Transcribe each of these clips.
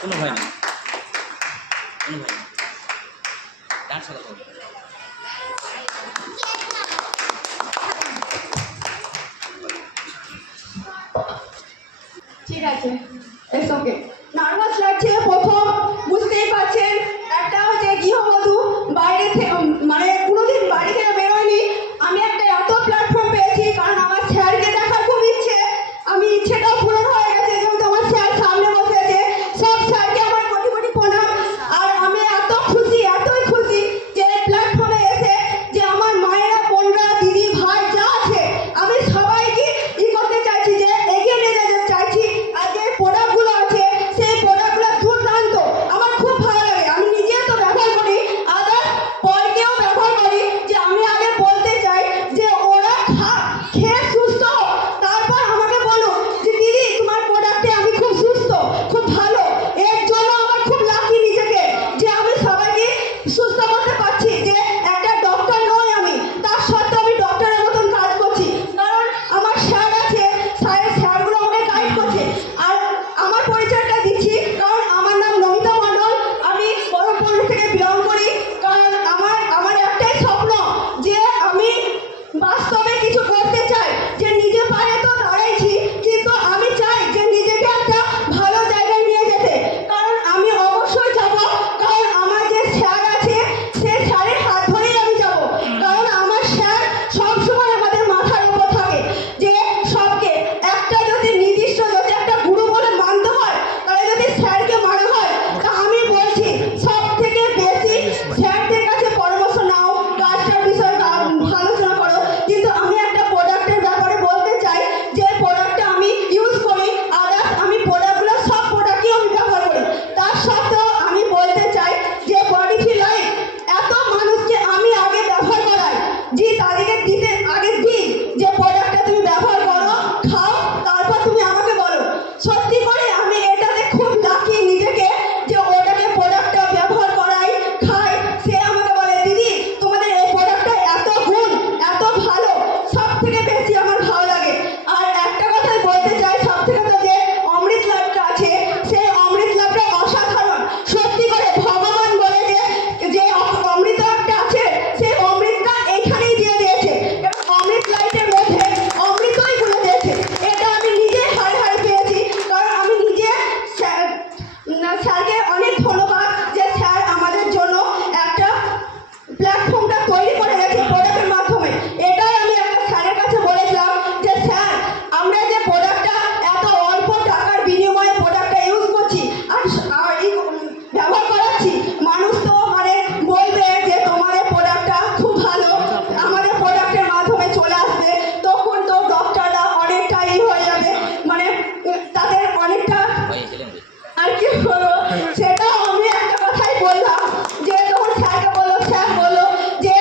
কোনো ভয় নেই, কোনো ভয় নেই, ডান্স কথা বলবো। ঠিক আছে, ইটস ওকে। নার্ভাস লাগছে প্রথম, বুঝতেই পারছেন। একটা হচ্ছে গৃহবধূ, বাইরে থেকে মানে কোনোদিন বাড়ি থেকে বেরোয়নি। আমি একটা এত প্ল্যাটফর্ম পেয়েছি কারণ আমার স্যারকে দেখার খুব ইচ্ছে। আমি ইচ্ছেটাও পূরণ হয়ে গেছে, যেহেতু আমার স্যার সামনে বসে আছে। সব স্যারকে আমার কোটি কোটি প্রণাম। আর আমি এত খুশি, এতই খুশি যে প্ল্যাটফর্মে এসে যে আমার মায়েরা, বোনরা, দিদি, ভাই যা আছে আমি সবাইকে করতে চাইছি, যে এগিয়ে নিয়ে যেতে চাইছি। আর যে প্রোডাক্টগুলো আছে সেই প্রোডাক্টগুলো দুর্দান্ত, আমার খুব ভালো লাগে। আমি নিজেও তো ব্যবহার করি, আদার্স পরকেও ব্যবহার করি। যে আমি আগে বলতে চাই যে ওরা খেয়ে সুস্থ হোক, তারপর আমাকে বলো যে দিদি তোমার প্রোডাক্টে আমি খুব সুস্থ, খুব ভালো। এর জন্য আমার খুব লাকি নিজেকে যে আমি সবাইকে সুস্থ করতে পারছি। যে একটা ডক্টর নই আমি, তার সত্ত্বেও আমি ডক্টরের মতন কাজ করছি, কারণ আমার স্যার আছে, স্যারগুলো আমাকে গাইড করছে। আর আমার পরিচয়টা দিচ্ছি, কারণ আমার নাম নমিতা মণ্ডল, আমি বহরমপুর থেকে বিলং করি। কারণ আমার একটাই স্বপ্ন যে আমি বাস্তবে কিছু করতে চাই। যে নিজে পায়ে তো দাঁড়াইছি, কিন্তু আমি চাই যে নিজেকে একটা ভালো জায়গায় নিয়ে যেতে। কারণ আমি অবশ্যই যাব, কারণ আমার যে স্যার আছে সে স্যারের হাত ধরেই আমি যাব। কারণ আমার স্যার সবসময় আমাদের মাথার উপর থাকে। যে সবকে একটা যদি নির্দিষ্ট যদি একটা গুরু বলে মানতে হয়, তাহলে যদি স্যারকে মানা হয়, তা আমি বলছি সব থেকে বেশি স্যারদের কাছে পরামর্শ নাও, কাজটার বিষয়ে আলোচনা করো। কিন্তু আমি একটা প্রোডাক্টের ব্যাপারে বলতে চাই, যে প্রোডাক্টটা আমি ইউজ করি, আদার্স আমি প্রোডাক্টগুলো সব প্রোডাক্টই আমি ব্যবহার করি। তার সত্ত্বেও আমি বলতে চাই যে বডি ফি লাইফ এত মানুষকে আমি আগে ব্যবহার করাই, যে তাদেরকে দিতে আগে দিই যে প্রোডাক্টটা তুমি ব্যবহার করো, খাও, তারপর তুমি আমাকে বলো। সত্যি করে আমি এটাতে খুব লাকি নিজেকে, যে ওটাকে প্রোডাক্টটা ব্যবহার করাই, খাই, সে আমাকে বলে দিদি তোমাদের এই প্রোডাক্টটা এত গুণ, এত ভালো, সব থেকে বেশি আমার ভালো লাগে। আর একটা কথাই বলতে চাই, সব থেকে তো যে অমৃত লাভটা আছে, সেই অমৃত লাভটা অসাধারণ। সত্যি করে ভগবান বলে যে অমৃত লাভটা আছে, সেই অমৃতটা এইখানেই দিয়ে দিয়েছে। এবং অমৃত লাইটের মধ্যে অমৃতই বলে দিয়েছে। এটা আমি নিজে হাড়ে হাড়ে পেয়েছি, কারণ আমি নিজে স্যারকে অনেক ধন্যবাদ যে স্যার আমাদের জন্য একটা প্ল্যাটফর্মটা তৈরি করে গেছে প্রোডাক্টের মাধ্যমে। এটাই আমি একটা স্যারের কাছে বলেছিলাম যে স্যার আমরা যে প্রোডাক্টটা এত অল্প টাকার বিনিময়ে প্রোডাক্টটা ইউজ করছি আর ব্যবহার করাচ্ছি, মানুষ তো মানে বলবে যে তোমাদের প্রোডাক্টটা খুব ভালো, আমাদের প্রোডাক্টের মাধ্যমে চলে আসবে, তখন তো ডক্টররা অনেকটা হয়ে যাবে, মানে তাদের অনেকটা আর কি বলবো। সেটা আমি একটা কথাই বললাম, যে তখন স্যারকে বললো, স্যার বললো যে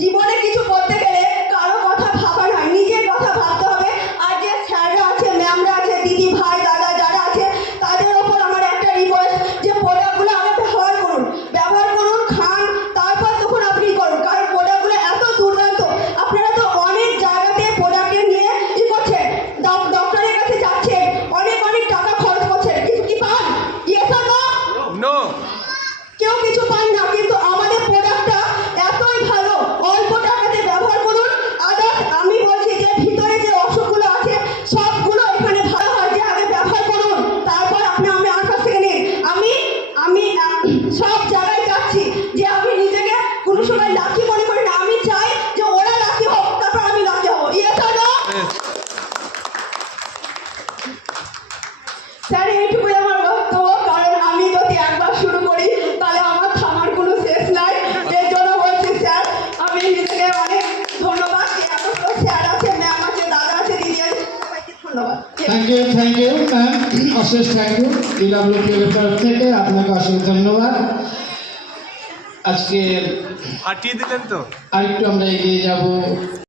জীবনে কিছু করতে গেলে কারো কথা ভাবা নয়, নিজের কথা ভাবতে হবে। আর যে স্যাররা আছে, ম্যামরা আছে, দিদি, ভাই, দাদা যারা আছে, তাদের ওপর আমার একটা রিকোয়েস্ট যে প্রোডাক্টগুলো আগে ব্যবহার করুন, খান, তারপর তখন আপনি করুন। কারণ প্রোডাক্টগুলো এত দুর্দান্ত, আপনারা তো অনেক জায়গাতে প্রোডাক্টে নিয়ে করছেন, ডক্টরের কাছে যাচ্ছেন, অনেক অনেক টাকা খরচ করছেন, কিছু কি পান? Yes or no? কেউ কিছু পান না। কিন্তু আমাদের প্রোডাক্টটা এতই ভালো, অল্প টাকাতে ব্যবহার করুন। আদার্স আমি বলছি যে ভিতরে যে অসুখগুলো আছে সবগুলো এখানে ভালো হয়, যে আগে ব্যবহার করুন, তারপর আপনি আমার কাছ থেকে নিন। আমি সব জায়গায় যাচ্ছি, যে আমি নিজেকে কোনো সময় লাকি মনে করি না। আমি চাই যে ওরা লাকি হোক, তারপর আমি লাকি হবো। Yes or no? স্যার এইটুকুই আমার বক্তব্য, কারণ আমি যদি একবার শুরু করি তাহলে আমার থামার কোনো শেষ নাই। এর জন্য বলছি স্যার আমি নিজেকে অনেক ধন্যবাদ যে এতগুলো স্যার আছে, ম্যাম আছে, দাদা আছে, দিদি আছে, সবাইকে ধন্যবাদ। থ্যাংক ইউ ম্যাম, অশেষ থ্যাংক ইউ। ডিডব্লিউপির তরফ থেকে আপনাকে অশেষ ধন্যবাদ। আজকে ফাটিয়ে দিলেন তো। আরেকটু আমরা এগিয়ে যাব।